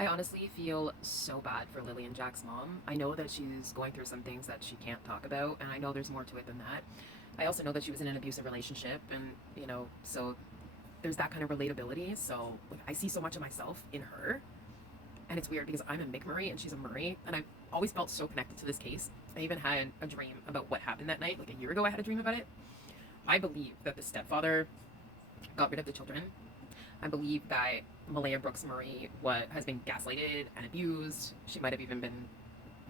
I honestly feel so bad for Lily and Jack's mom. I know that she's going through some things that she can't talk about, and I know there's more to it than that. I also know that she was in an abusive relationship, and so there's that kind of relatability. So like, I see so much of myself in her, and it's weird because I'm a McMurray and she's a Murray, and I've always felt so connected to this case. I even had a dream about what happened that night. Like a year ago, I had a dream about it. I believe that the stepfather got rid of the children. I believe that Malaya Brooks Murray has been gaslighted and abused. She might have even been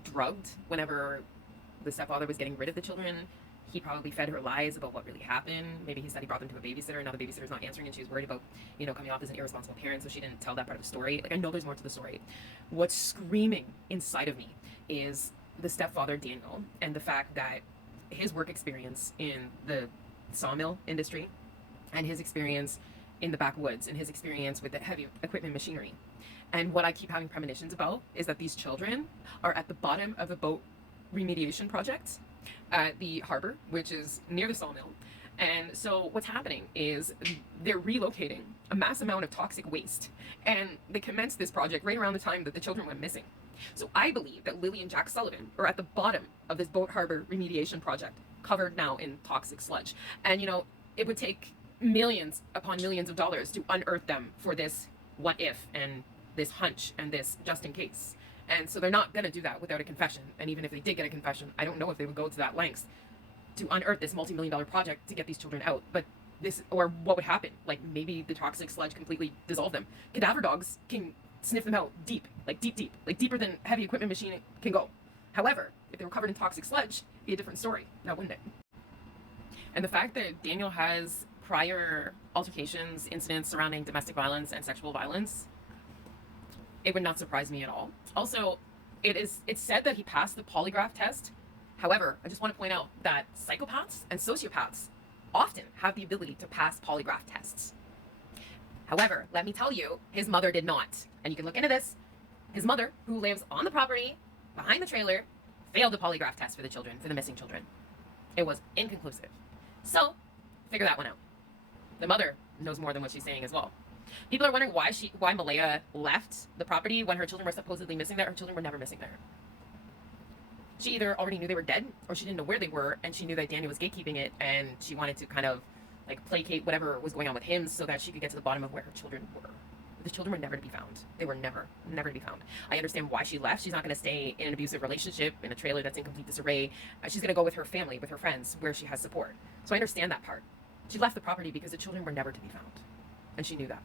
drugged whenever the stepfather was getting rid of the children. He probably fed her lies about what really happened. Maybe he said he brought them to a babysitter. Now the babysitter's not answering, and she was worried about, coming off as an irresponsible parent, so she didn't tell that part of the story. Like, I know there's more to the story. What's screaming inside of me is the stepfather, Daniel, and the fact that his work experience in the sawmill industry and his experience in the backwoods and his experience with the heavy equipment machinery. And what I keep having premonitions about is that these children are at the bottom of a boat remediation project at the harbor, which is near the sawmill. And so what's happening is they're relocating a mass amount of toxic waste. And they commenced this project right around the time that the children went missing. So I believe that Lily and Jack Sullivan are at the bottom of this boat harbor remediation project, covered now in toxic sludge. And it would take millions upon millions of dollars to unearth them for this what if and this hunch and this just in case. And so they're not going to do that without a confession. And even if they did get a confession, I don't know if they would go to that lengths to unearth this multi-million-dollar project to get these children out. But or what would happen? Like maybe the toxic sludge completely dissolved them. Cadaver dogs can sniff them out deep, like deep, like deeper than heavy equipment machine can go. However, if they were covered in toxic sludge, it'd be a different story, now wouldn't it? And the fact that Daniel has prior altercations, incidents surrounding domestic violence and sexual violence, it would not surprise me at all. Also, it's said that he passed the polygraph test. However, I just want to point out that psychopaths and sociopaths often have the ability to pass polygraph tests. However, let me tell you, his mother did not. And you can look into this. His mother, who lives on the property behind the trailer, failed the polygraph test for the missing children. It was inconclusive. So, figure that one out. The mother knows more than what she's saying as well. People are wondering why Malaya left the property when her children were supposedly missing there. Her children were never missing there. She either already knew they were dead, or she didn't know where they were, and she knew that Daniel was gatekeeping it, and she wanted to kind of like placate whatever was going on with him so that she could get to the bottom of where her children were. The children were never to be found. They were never to be found. I understand why she left. She's not going to stay in an abusive relationship in a trailer that's in complete disarray. She's going to go with her family, with her friends, where she has support. So I understand that part. She left the property because the children were never to be found, and she knew that.